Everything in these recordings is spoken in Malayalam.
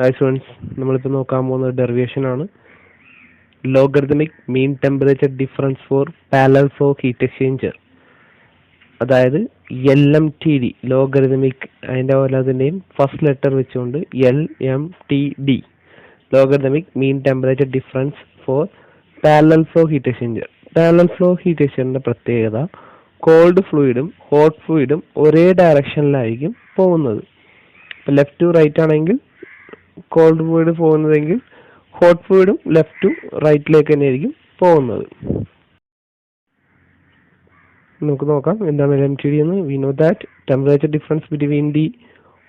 Hi students, നമ്മളിപ്പോൾ നോക്കാൻ പോകുന്ന ഡെറിവേഷൻ ആണ് logarithmic mean temperature difference for parallel flow heat exchanger. അതായത് LMTD, ലോഗരിതമിക്, അതിൻ്റെ അതിൻ്റെയും ഫസ്റ്റ് ലെറ്റർ വെച്ചുകൊണ്ട് LMTD, logarithmic mean temperature difference for parallel flow heat exchanger. Parallel flow heat എക്സ്ചേഞ്ചറിൻ്റെ പ്രത്യേകത, കോൾഡ് ഫ്ലൂയിഡും ഹോട്ട് ഫ്ലൂയിഡും ഒരേ ഡയറക്ഷനിലായിരിക്കും പോകുന്നത്. ഇപ്പോൾ ലെഫ്റ്റ് ടു റൈറ്റ് ആണെങ്കിൽ കോൾഡ് ഫ്ലൂയിഡ് പോകുന്നതെങ്കിൽ ഹോട്ട് ഫ്ലൂയിഡും ലെഫ്റ്റ് ടു റൈറ്റിലേക്ക് തന്നെയായിരിക്കും പോകുന്നത്. നമുക്ക് നോക്കാം എന്താണ് LMTD എന്ന്. We know that temperature difference between the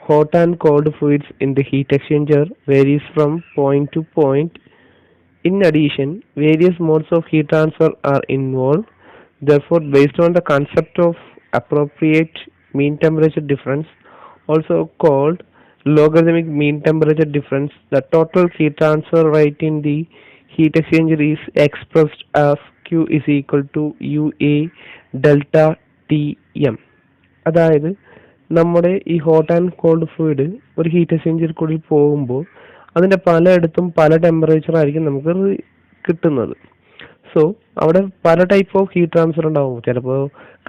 hot and cold fluids in the heat exchanger varies from point to point. In addition, various modes of heat transfer are involved. Therefore, based on the concept of appropriate mean temperature difference, also called logarithmic mean temperature difference, the total heat transfer rate in the heat exchanger is expressed as Q is equal to UA delta Tm. അതായത് നമ്മുടെ ഈ ഹോട്ട് ആൻഡ് കോൾഡ് ഫ്ലൂയിഡ് ഒരു ഹീറ്റ് എക്സ്ചേഞ്ചറിൽ കൂടി പോകുമ്പോൾ അതിൻ്റെ പലയിടത്തും പല ടെമ്പറേച്ചർ ആയിരിക്കും നമുക്ക് കിട്ടുന്നത്. സോ അവിടെ പല ടൈപ്പ് ഓഫ് ഹീറ്റ് ട്രാൻസ്ഫർ ഉണ്ടാവും. ചിലപ്പോൾ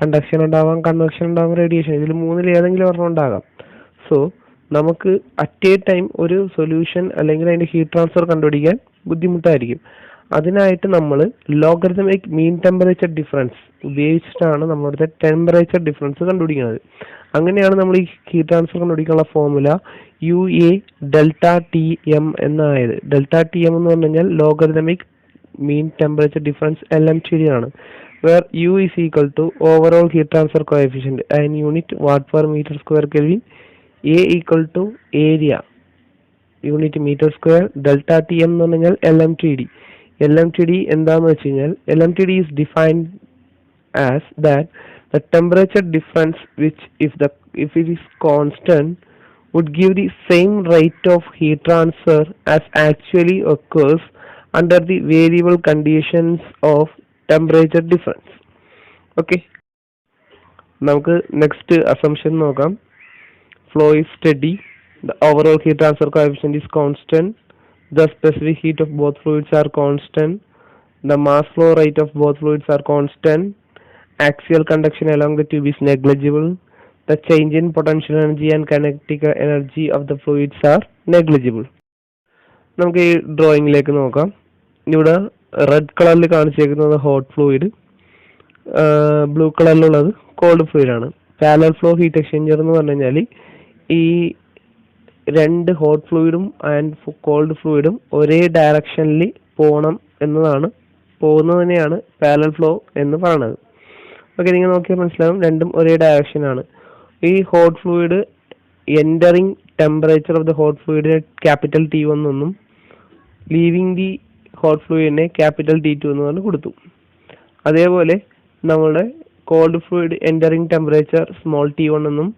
കണ്ടക്ഷൻ ഉണ്ടാവാം, കൺവെക്ഷൻ ഉണ്ടാവാം, റേഡിയേഷൻ, ഇതിൽ മൂന്നിൽ ഏതെങ്കിലും ഒരെണ്ണം ഉണ്ടാകാം. സോ നമുക്ക് അറ്റ് എ ടൈം ഒരു സൊല്യൂഷൻ അല്ലെങ്കിൽ അതിൻ്റെ ഹീറ്റ് ട്രാൻസ്ഫർ കണ്ടുപിടിക്കാൻ ബുദ്ധിമുട്ടായിരിക്കും. അതിനായിട്ട് നമ്മൾ ലോഗരിതമിക് മീൻ ടെമ്പറേച്ചർ ഡിഫറൻസ് ഉപയോഗിച്ചിട്ടാണ് നമ്മളുടെ ടെമ്പറേച്ചർ ഡിഫറൻസ് കണ്ടുപിടിക്കുന്നത്. അങ്ങനെയാണ് നമ്മൾ ഈ ഹീറ്റ് ട്രാൻസ്ഫർ കണ്ടുപിടിക്കാനുള്ള ഫോർമുല UA ഡെൽറ്റ TM എന്നായത്. ഡെൽറ്റ TM എന്ന് പറഞ്ഞു കഴിഞ്ഞാൽ logarithmic mean temperature difference LMTD ആണ്. where U is equal to overall heat transfer coefficient and unit watt per meter square Kelvin, A equal to area unit meter square, delta TM എന്ന് പറഞ്ഞു കഴിഞ്ഞാൽ LMTD. LMTD എന്താന്ന് വെച്ച് കഴിഞ്ഞാൽ LMTD is defined as that the temperature difference which if it is constant would give the same rate of heat transfer as actually occurs under the variable conditions of temperature difference. Okay, നമുക്ക് നെക്സ്റ്റ് അസംഷൻ നോക്കാം. Flow is steady, the overall heat transfer coefficient is constant, the specific heat of both fluids are constant, the mass flow rate of both fluids are constant, axial conduction along the tube is negligible, the change in potential energy and kinetic energy of the fluids are negligible. നമുക്ക് ഈ ഡ്രോയിങ്ങിലേക്ക് നോക്കാം. ഇവിടെ റെഡ് കളറിൽ കാണിച്ചേക്കുന്നത് ഹോട്ട് ഫ്ലൂയിഡ്, ബ്ലൂ കളറിലുള്ളത് കോൾഡ് ഫ്ലൂയിഡ് ആണ്. പാരലൽ ഫ്ലോ ഹീറ്റ് എക്സ്ചേഞ്ചർ എന്ന് പറഞ്ഞു കഴിഞ്ഞാൽ ഈ രണ്ട് ഹോട്ട് ഫ്ലൂയിഡും ആൻഡ് കോൾഡ് ഫ്ലൂയിഡും ഒരേ ഡയറക്ഷനിൽ പോകണം എന്നതാണ്, പോകുന്നതിനെയാണ് പാരലൽ ഫ്ലോ എന്ന് പറയുന്നത്. ഓക്കെ, നിങ്ങൾ നോക്കിയാൽ മനസ്സിലാവും രണ്ടും ഒരേ ഡയറക്ഷനാണ്. ഈ hot fluid entering temperature of the hot ഫ്ലൂയിഡിനെ ക്യാപിറ്റൽ T1 എന്നും ലീവിങ് ദി ഹോട്ട് ഫ്ലൂയിഡിനെ ക്യാപിറ്റൽ T2 എന്ന് പറഞ്ഞ് കൊടുത്തു. അതേപോലെ നമ്മുടെ cold fluid entering temperature small T1 എന്നും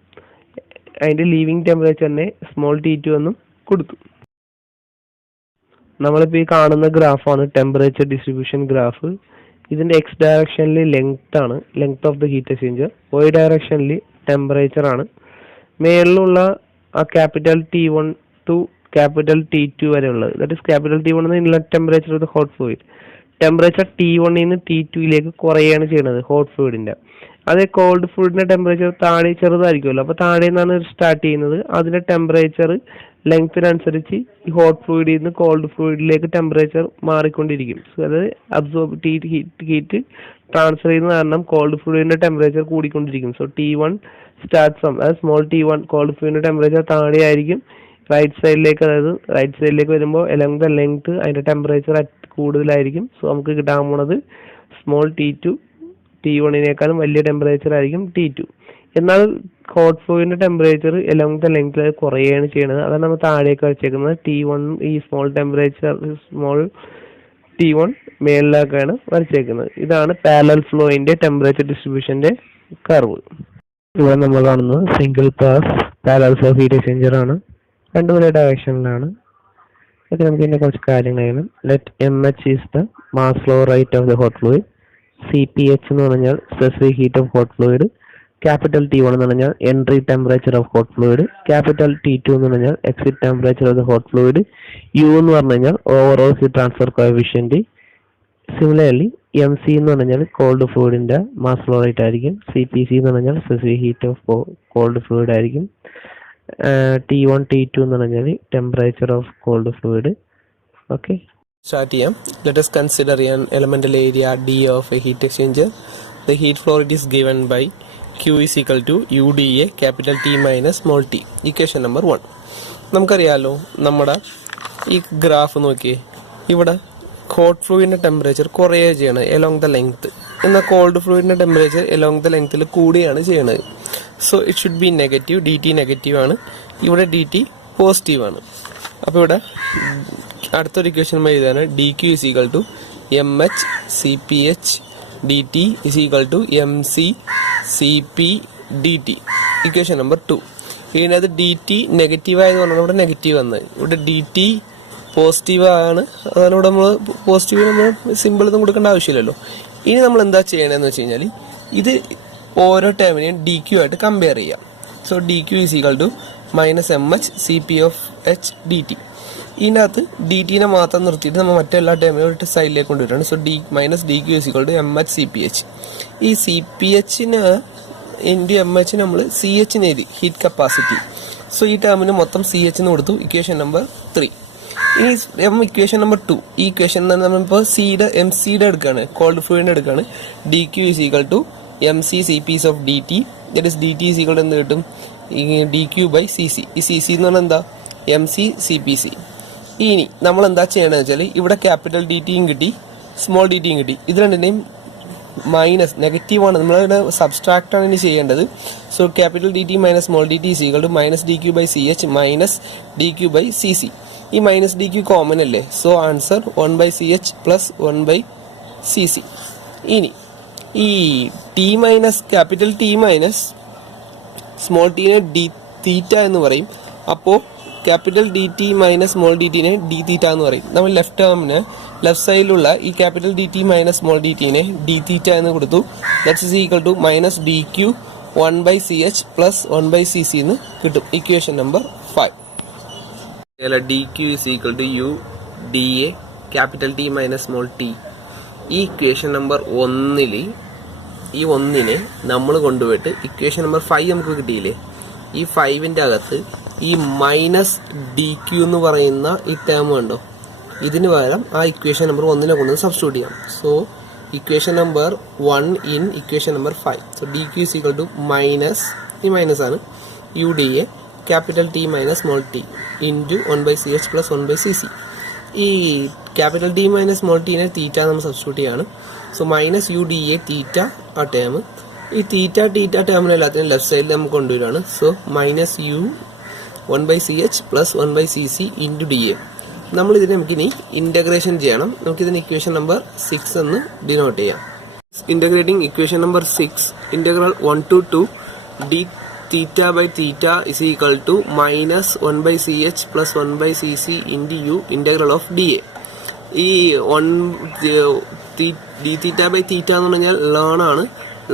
അതിൻ്റെ ലീവിങ് ടെമ്പറേച്ചറിനെ സ്മോൾ T2 എന്നും കൊടുത്തു. നമ്മളിപ്പോൾ ഈ കാണുന്ന ഗ്രാഫാണ് ടെമ്പറേച്ചർ ഡിസ്ട്രിബ്യൂഷൻ ഗ്രാഫ്. ഇതിൻ്റെ X ഡയറക്ഷനിൽ ലെങ്ത് ആണ്, length of the heat exchanger. Y ഡയറക്ഷനിൽ ടെമ്പറേച്ചർ ആണ്. മേളിലുള്ള ആ capital T1 to capital T2 വരെ ഉള്ളത്, ദാറ്റ് ഇസ് ക്യാപിറ്റൽ T1 എന്ന inlet temperature of the hot fluid. Temperature T1 നിന്ന് T2യിലേക്ക് കുറയാണ് ചെയ്യുന്നത് ഹോട്ട് ഫ്ലൂയിഡിൻ്റെ. അതേ കോൾഡ് ഫ്ലൂയിഡിൻ്റെ ടെമ്പറേച്ചർ താഴെ ചെറുതായിരിക്കുമല്ലോ, അപ്പോൾ താഴെ നിന്നാണ് സ്റ്റാർട്ട് ചെയ്യുന്നത്. അതിൻ്റെ ടെമ്പറേച്ചർ ലെങ്ത്തിനനുസരിച്ച് ഈ ഹോട്ട് ഫ്ലൂയിഡിൽ നിന്ന് കോൾഡ് ഫ്ലൂയിഡിലേക്ക് ടെമ്പറേച്ചർ മാറിക്കൊണ്ടിരിക്കും. സോ അത് അബ്സോർബ് ഹീറ്റ് ട്രാൻസ്ഫർ ചെയ്യുന്ന കാരണം കോൾഡ് ഫ്ലൂയിഡിൻ്റെ ടെമ്പറേച്ചർ കൂടിക്കൊണ്ടിരിക്കും. സോ T1 സ്റ്റാർട്ട് ഫ്രം, അതായത് സ്മോൾ T1 കോൾഡ് ഫ്ലൂയിഡിൻ്റെ ടെമ്പറേച്ചർ താഴെ ആയിരിക്കും. റൈറ്റ് സൈഡിലേക്ക്, അതായത് റൈറ്റ് സൈഡിലേക്ക് വരുമ്പോൾ ലെങ്ത് അതിൻ്റെ ടെമ്പറേച്ചർ കൂടുതലായിരിക്കും. സോ നമുക്ക് കിട്ടാൻ പോണത് സ്മോൾ T2 T1നേക്കാളും വലിയ ടെമ്പറേച്ചർ ആയിരിക്കും T2. എന്നാൽ ഹോട്ട് ഫ്ലൂയിഡിന്റെ ടെമ്പറേച്ചർ ലെങ്ത് കുറയാണ് ചെയ്യുന്നത്. അതാണ് നമ്മൾ താഴേക്ക് വരച്ചേക്കുന്നത്. T1 ഈ സ്മോൾ ടെമ്പറേച്ചർ സ്മോൾ T1 മേളിലേക്കാണ് വരച്ചേക്കുന്നത്. ഇതാണ് പാരലൽ ഫ്ലോയിന്റെ ടെമ്പറേച്ചർ ഡിസ്ട്രിബ്യൂഷന്റെ കർവ്. ഇവിടെ നമ്മൾ കാണുന്നത് single pass parallel flow heat exchanger ആണ്. രണ്ടും ഒരേ ഡയറക്ഷനിലാണ്. ഇത് നമുക്ക് ഇതിന്റെ കുറച്ച് കാര്യങ്ങൾ. Let MH is the mass flow rate of the hot fluid, CPH എന്ന് പറഞ്ഞാൽ specific heat of hot fluid, capital T1 എന്ന് പറഞ്ഞാൽ entry temperature of hot fluid, capital T2 എന്ന് പറഞ്ഞാൽ exit temperature of the hot fluid, U എന്ന് പറഞ്ഞു കഴിഞ്ഞാൽ overall heat transfer coefficient. Similarly MC എന്ന് പറഞ്ഞാൽ കോൾഡ് ഫ്ലൂയിഡിന്റെ മാസ് ഫ്ലോ റേറ്റ് ആയിരിക്കും. CPC എന്ന് പറഞ്ഞാൽ specific heat of cold fluid ആയിരിക്കും. T1 T2 എന്ന് പറഞ്ഞാൽ temperature of cold fluid. Okay, start ചെയ്യാം. Let us consider an elemental area D of a heat exchanger. The heat flow rate is given by Q is equal to UDA capital T minus small t. Equation number 1. നമുക്കറിയാലോ, നമ്മുടെ ഈ ഗ്രാഫ് നോക്കിയേ, ഇവിടെ ഹോട്ട് ഫ്ലൂയിഡിന്റെ ടെമ്പറേച്ചർ കുറയുകയാണ് ചെയ്യണത് എലോങ് ദ ലെങ്ത്, എന്നാൽ കോൾഡ് ഫ്ലൂയിഡിന്റെ ടെമ്പറേച്ചർ എലോങ് ദ ലെങ്ത്തിൽ കൂടുകയാണ് ചെയ്യണത്. So it should be negative. DT negative ആണ്, ഇവിടെ DT പോസിറ്റീവ് ആണ്. അപ്പോൾ ഇവിടെ അടുത്തൊരു equation എഴുതാണ് DQ is equal to MH CPH DT is equal to MC CP DT. Equation number 2. ഇതിനകത്ത് DT നെഗറ്റീവ് ആയതുകൊണ്ടാണ് ഇവിടെ നെഗറ്റീവ് വന്നത്. ഇവിടെ DT പോസിറ്റീവ് ആണ്, അതാണ് ഇവിടെ നമ്മൾ പോസിറ്റീവ് നമ്മൾ സിമ്പിൾ ഒന്നും കൊടുക്കേണ്ട ആവശ്യമില്ലല്ലോ. ഇനി നമ്മൾ എന്താ ചെയ്യണമെന്ന് വെച്ച് കഴിഞ്ഞാൽ ഇത് ഓരോ ടേമിനെയും DQ ആയിട്ട് കമ്പയർ ചെയ്യാം. So DQ is equal to minus MH CP of H DT. ഇതിനകത്ത് DTനെ മാത്രം നിർത്തിയിട്ട് നമ്മൾ മറ്റെല്ലാ ടേമിനും ഒരു സൈഡിലേക്ക് കൊണ്ടുവരികയാണ്. So minus DQ is equal to MH CPH. ഈ CPHന് ഇൻറ്റു MH നമ്മൾ CH എഴുതി, ഹീറ്റ് കപ്പാസിറ്റി. സോ ഈ ടേമിന് മൊത്തം CH എന്ന് കൊടുത്തു. Equation number 3. ഇനി ഇക്വേഷൻ നമ്പർ 2. ഈ ഇക്വേഷൻ നമ്മളിപ്പോൾ MCയുടെ എടുക്കുകയാണ്, കോൾഡ് ഫ്ലൂയിഡിന്റെ എടുക്കുകയാണ്. DQ is equal to MC CPs of DT. That is DT is equal to എന്ത് കിട്ടും? DQ by CC. ഈ CC എന്ന് പറഞ്ഞാൽ എന്താ? MC CPC. ഇനി നമ്മൾ എന്താ ചെയ്യണമെന്ന് വെച്ചാൽ ഇവിടെ ക്യാപിറ്റൽ DTയും കിട്ടി, സ്മോൾ DTയും കിട്ടി. ഇത് രണ്ടിന്റെയും മൈനസ് നെഗറ്റീവ് ആണ്, നമ്മളിവിടെ സബ്സ്ട്രാക്ട് ആണ് ഇനി ചെയ്യേണ്ടത്. So capital DT minus small DT is equal to minus DQ by CH minus DQ by CC. ഈ മൈനസ് DQ കോമൺ അല്ലേ, so answer 1 by CH plus 1 by CC. ഇനി ഈ T minus capital T minus small ടീനെ D തീറ്റ എന്ന് പറയും. അപ്പോൾ ക്യാപിറ്റൽ DT മൈനസ് സ്മോൾ DTനെ D തീറ്റ എന്ന് പറയും. നമ്മൾ ലെഫ്റ്റ് സൈഡിലുള്ള ഈ ക്യാപിറ്റൽ DT മൈനസ് സ്മോൾ DTനെ D തീറ്റ എന്ന് കൊടുത്തു. That's is equal to minus DQ 1 by CH plus 1 by CC എന്ന് കിട്ടും. Equation number 5. DQ is equal to U DA capital T minus small t. ഈ ഇക്വേഷൻ നമ്പർ 1 ഈ 1നെ നമ്മൾ കൊണ്ടുപോയിട്ട് ഇക്വേഷൻ നമ്പർ 5 നമുക്ക് കിട്ടിയില്ലേ, ഈ 5ന്റെ അകത്ത് ഈ മൈനസ് DQ എന്ന് പറയുന്ന ഈ ടേം ഉണ്ടോ, ഇതിന് പകരം ആ ഇക്വേഷൻ നമ്പർ 1നെ കൊണ്ടുവന്ന് സബ്സ്റ്റിറ്റ്യൂട്ട് ചെയ്യാം. So equation number 1 in equation number 5. So DQ is equal to minus, ഈ മൈനസ് ആണ്, UDA capital T minus small t into 1 by CH plus 1 by CC. ഈ ക്യാപിറ്റൽ T മൈനസ് സ്മോൾ ടീനെ തീറ്റ നമ്മൾ സബ്സ്റ്റിറ്റ്യൂട്ട് ചെയ്യാണ്. സോ മൈനസ് UDA തീറ്റ ആ ടേം, ഈ തീറ്റ ടേമിന് എല്ലാത്തിനും ലെഫ്റ്റ് സൈഡിൽ നമുക്ക് കൊണ്ടുവരികയാണ്. So minus U 1 by CH plus 1 by CC into DA. നമ്മൾ ഇതിനെ നമുക്കിനി ഇന്റഗ്രേഷൻ ചെയ്യണം. നമുക്കിതിന് ഇക്വേഷൻ നമ്പർ 6 എന്ന് ഡിനോട്ട് ചെയ്യാം. Integrating equation number 6, integral 1 to 2 d theta by theta is equal to minus 1 by CH plus 1 by CC into U integral of dA. ഈ d theta by theta എന്ന് പറഞ്ഞാൽ ലേൺ ആണ്,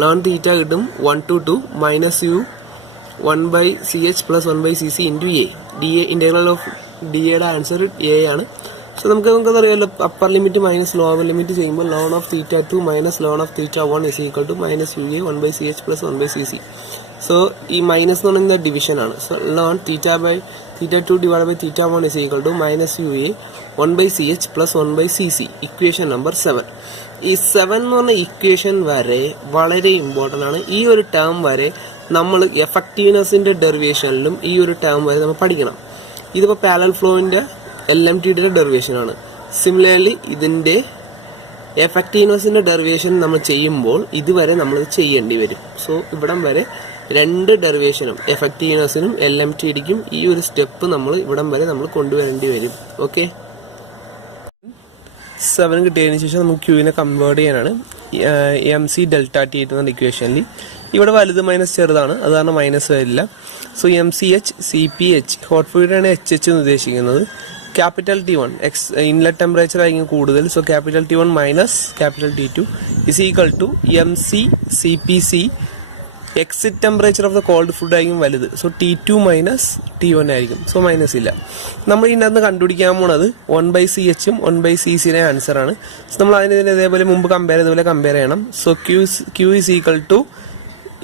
ലേൺ തീറ്റ കിട്ടും 1 to 2 minus U 1 by CH plus 1 by CC into A. dA integral of ഡിയുടെ ആൻസർ A ആണ്. സോ നമുക്കറിയാമല്ലോ, upper limit minus lower limit ചെയ്യുമ്പോൾ ln of theta 2 minus ln of theta 1 is equal to minus UA 1 by CH plus 1 by CC. So ഈ മൈനസ് എന്ന് പറയുന്നത് ഡിവിഷൻ ആണ്. So ln theta 2 divide by theta 1 is equal to minus UA 1 by CH plus 1 by CC. Equation number 7. ഈ 7 എന്ന് പറഞ്ഞ ഇക്വേഷൻ വരെ വളരെ ഇമ്പോർട്ടൻ്റ് ആണ്. ഈ ഒരു ടേം വരെ നമ്മൾ എഫക്റ്റീവ്നെസിന്റെ ഡെറിവേഷനിലും ഈ ഒരു ടേം വരെ നമ്മൾ പഠിക്കണം. ഇതിപ്പോൾ പാരലൽ ഫ്ലോന്റെ LMTDയുടെ ഡെറിവേഷൻ ആണ്. സിമിലർലി ഇതിന്റെ എഫക്റ്റീവ്നെസിന്റെ ഡെറിവേഷൻ നമ്മൾ ചെയ്യുമ്പോൾ ഇതുവരെ നമ്മൾ ചെയ്യേണ്ടി വരും. സോ ഇവിടം വരെ രണ്ട് ഡെറിവേഷനും എഫക്റ്റീവ്നെസിനും LMTDക്കും ഈ ഒരു സ്റ്റെപ്പ് നമ്മൾ ഇവിടം വരെ നമ്മൾ കൊണ്ടുവരേണ്ടി വരും. ഓക്കെ, 7 കിട്ടിയതിനു ശേഷം നമുക്ക് ക്യൂവിനെ കൺവേർട്ട് ചെയ്യാനാണ്. MC ഡെൽറ്റ T എന്ന ഇക്വേഷനിൽ ഇവിടെ വലുത് മൈനസ് ചെറുതാണ്, അത് കാരണം മൈനസ് വരില്ല. സോ MCH CPH ഹോട്ട് ഫ്ലൂയിഡാണ് HH എന്ന് ഉദ്ദേശിക്കുന്നത്. ക്യാപിറ്റൽ T1 ഇൻലെറ്റ് ടെമ്പറേച്ചർ ആയിരിക്കും കൂടുതൽ. So capital T1 minus capital T2 is equal to MC CPC exit temperature of the cold food ആയിരിക്കും വലുത്. സോ T2 മൈനസ് T1 ആയിരിക്കും. സോ മൈനസ് ഇല്ല. നമ്മൾ ഇതിനകത്ത് കണ്ടുപിടിക്കാൻ പോണത് 1/CH ഉം 1/CC ആൻസർ ആണ്. സോ നമ്മൾ അതിന് ഇതേപോലെ മുമ്പ് കമ്പയർ ചെയ്തപോലെ കമ്പയർ ചെയ്യണം. So Q is equal to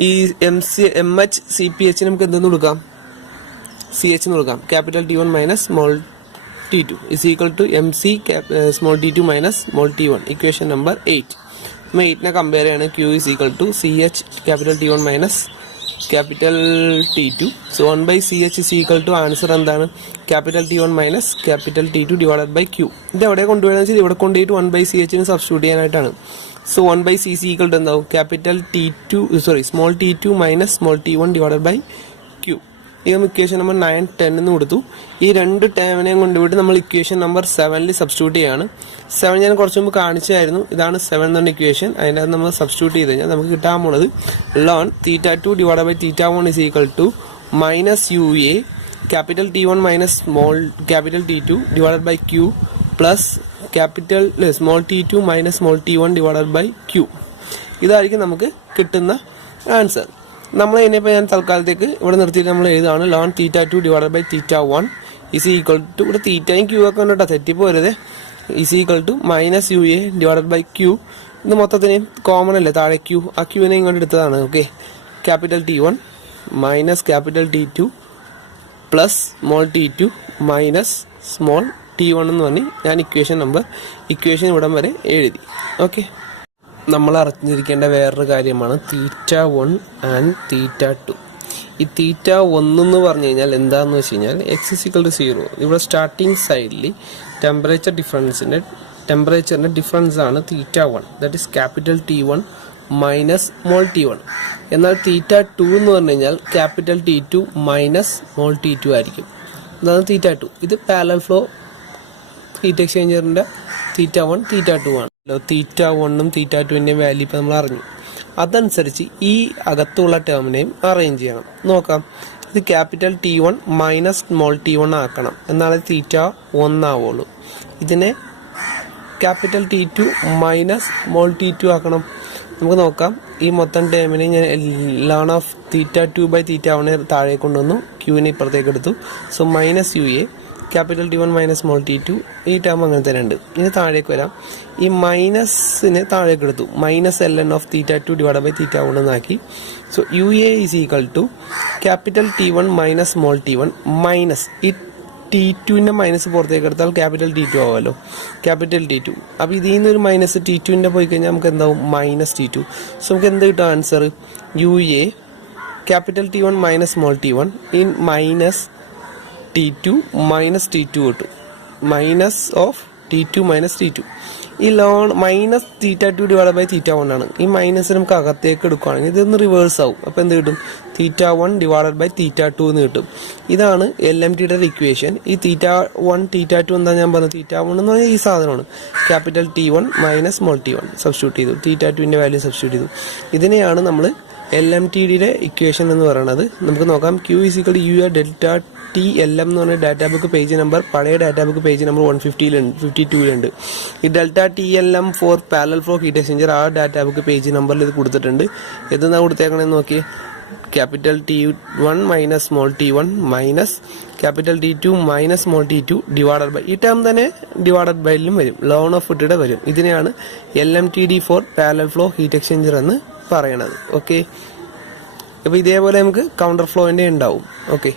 ഈ MH CPH നമുക്ക് എന്തെന്ന് കൊടുക്കാം, CH എന്ന് കൊടുക്കാം. Capital T1 minus small T2 is equal to MC small T2 minus small T1. Equation number 8. 8നെ കമ്പയർ ചെയ്യാണ്. Q is equal to CH capital T1 minus capital T2. So 1/CH is equal to answer എന്താണ്, capital T1 minus capital T2 divided by Q. ഇത് എവിടെ കൊണ്ടുപോയെന്ന് വെച്ചാൽ ഇവിടെ കൊണ്ടുപോയിട്ട് 1/CH സബ്സ്റ്റിറ്റ്യൂട്ട് ചെയ്യാനായിട്ടാണ്. സോ 1/CC ഈക്വൽ ടു എന്താവും, capital small T2 minus small T1 divided by Q. ഇത് ഇക്വേഷൻ നമ്പർ 9, 10 എന്ന് കൊടുത്തു. ഈ രണ്ട് ടേമിനെയും കൊണ്ടുപോയിട്ട് നമ്മൾ ഇക്വേഷൻ നമ്പർ 7 സബ്സ്റ്റിറ്റ്യൂട്ട് ചെയ്യാണ്. 7 ഞാൻ കുറച്ച് മുമ്പ് കാണിച്ചായിരുന്നു. ഇതാണ് 7 എന്ന ഇക്വേഷൻ. അതിൻ്റെ അത് നമ്മൾ സബ്സ്റ്റിറ്റ്യൂട്ട് ചെയ്ത് കഴിഞ്ഞാൽ നമുക്ക് കിട്ടാൻ പോണത് ln θ2 divided by θ1 is equal to minus UA capital T1 minus small capital T2 divided by Q plus capital small T2 minus small T1 divided by Q. ഇതായിരിക്കും നമുക്ക് കിട്ടുന്ന ആൻസർ. നമ്മൾ ഇനിയിപ്പോൾ ഞാൻ തൽക്കാലത്തേക്ക് ഇവിടെ നിർത്തിയിട്ട് നമ്മൾ എഴുതാണ് ln θ2 divided by θ1 is equal to, ഇവിടെ തീറ്റയും Q ഒക്കെ ഉണ്ട് കേട്ടോ, തെറ്റിപ്പോരുത്, is equal to minus UA divided by Q. ഇത് മൊത്തത്തിനെയും കോമൺ അല്ലേ താഴെ Q, ആ Qനെ ഇങ്ങോട്ട് എടുത്തതാണ്. Okay, capital T1 minus capital T2 plus small T2 minus small T1 എന്ന് പറഞ്ഞ് ഞാൻ ഇക്വേഷൻ ഇവിടം വരെ എഴുതി. ഓക്കെ, നമ്മൾ അറിഞ്ഞിരിക്കേണ്ട വേറൊരു കാര്യമാണ് θ1 ആൻഡ് θ2. ഈ θ1 എന്ന് പറഞ്ഞു കഴിഞ്ഞാൽ എന്താണെന്ന് വെച്ച് കഴിഞ്ഞാൽ x=0. ഇവിടെ സ്റ്റാർട്ടിങ് സൈഡിൽ ടെമ്പറേച്ചറിന്റെ ഡിഫറൻസ് ആണ് θ1, that is capital T1 minus small T1. എന്നാൽ θ2 എന്ന് പറഞ്ഞു കഴിഞ്ഞാൽ capital T2 minus small T2 ആയിരിക്കും. അതാണ് θ2. ഇത് പാരലൽ ഫ്ലോ ഹീറ്റ് എക്സ്ചേഞ്ചറിന്റെ θ1 θ2 ആണ്. θ1ഉം θ2ന്റെയും വാല്യൂ ഇപ്പം നമ്മൾ അറിഞ്ഞു. അതനുസരിച്ച് ഈ അകത്തുള്ള ടേമിനെയും അറേഞ്ച് ചെയ്യണം. നോക്കാം, ഇത് capital T1 minus small T1 ആക്കണം, എന്നാലേ θ1 ആവുള്ളൂ. ഇതിനെ capital T2 minus small T2 ആക്കണം. നമുക്ക് നോക്കാം, ഈ മൊത്തം ടേമിനെ ഞാൻ ln ഓഫ് θ2 ബൈ θ1 താഴെ കൊണ്ടുവന്നു, Qനെ ഇപ്പുറത്തേക്ക് എടുത്തു. So minus UA capital T1 minus small T2. ഈ ടേം അങ്ങനെ തന്നെ ഉണ്ട്. ഇനി താഴേക്ക് വരാം, ഈ മൈനസിനെ താഴേക്ക് എടുത്തു, minus ln of θ2 divide by θ1 എന്നാക്കി. So UA is equal to capital T1 minus small T1 minus ഈ T2ന്റെ മൈനസ് പുറത്തേക്ക് എടുത്താൽ ക്യാപിറ്റൽ T2 ആവുമല്ലോ, ക്യാപിറ്റൽ T2. അപ്പോൾ ഇതിൽ നിന്നൊരു മൈനസ് T2ന്റെ പോയി കഴിഞ്ഞാൽ നമുക്ക് എന്താവും, മൈനസ് T2. സോ നമുക്ക് എന്ത് കിട്ടും answer, UA capital T1 minus small T1 in minus T2 minus T2 കിട്ടും, minus of T2 minus T2. ഈ മൈനസ് θ2 ഡിവൈഡ് ബൈ θ1 ആണ്. ഈ മൈനസ് നമുക്ക് അകത്തേക്ക് എടുക്കുകയാണെങ്കിൽ ഇതൊന്ന് റിവേഴ്സ് ആവും. അപ്പോൾ എന്ത് കിട്ടും, θ1 ഡിവൈഡ് ബൈ θ2 എന്ന് കിട്ടും. ഇതാണ് LMTD ഇക്വേഷൻ. ഈ θ1 θ2 എന്താ ഞാൻ പറഞ്ഞത്, θ1 എന്ന് പറഞ്ഞാൽ ഈ സാധനമാണ്, capital T1 minus small T1 substitute ചെയ്തു, θ2ന്റെ വാല്യൂ സബ്സ്റ്റിറ്റ്യൂട്ട് ചെയ്തു. ഇതിനെയാണ് നമ്മൾ LMTDയുടെ ഇക്വേഷൻ എന്ന് പറയുന്നത്. നമുക്ക് നോക്കാം, Q is equal to UA delta TLM എന്ന് പറഞ്ഞ ഡാറ്റാ ബുക്ക് പേജ് നമ്പർ, പഴയ ഡാറ്റാ ബുക്ക് പേജ് നമ്പർ 152 ഈ delta TLM for parallel flow heat exchanger ആ ഡാറ്റാ ബുക്ക് പേജ് നമ്പറിൽ ഇത് കൊടുത്തിട്ടുണ്ട്. ഇതെന്നാ കൊടുത്തേക്കണെന്ന് നോക്കി, capital T1 minus small T1 minus capital T2 minus small T2 divided by, ഈ ടേം തന്നെ ഡിവൈഡഡ് ബൈയിലും വരും, ലോൺ ഓഫ് ഫുഡിയുടെ വരും. ഇതിനെയാണ് LMTD for parallel flow heat exchanger എന്ന് പറയണത്. ഓക്കെ, അപ്പോൾ ഇതേപോലെ നമുക്ക് കൗണ്ടർ ഫ്ലോന്റെ ഉണ്ടാവും. ഓക്കെ.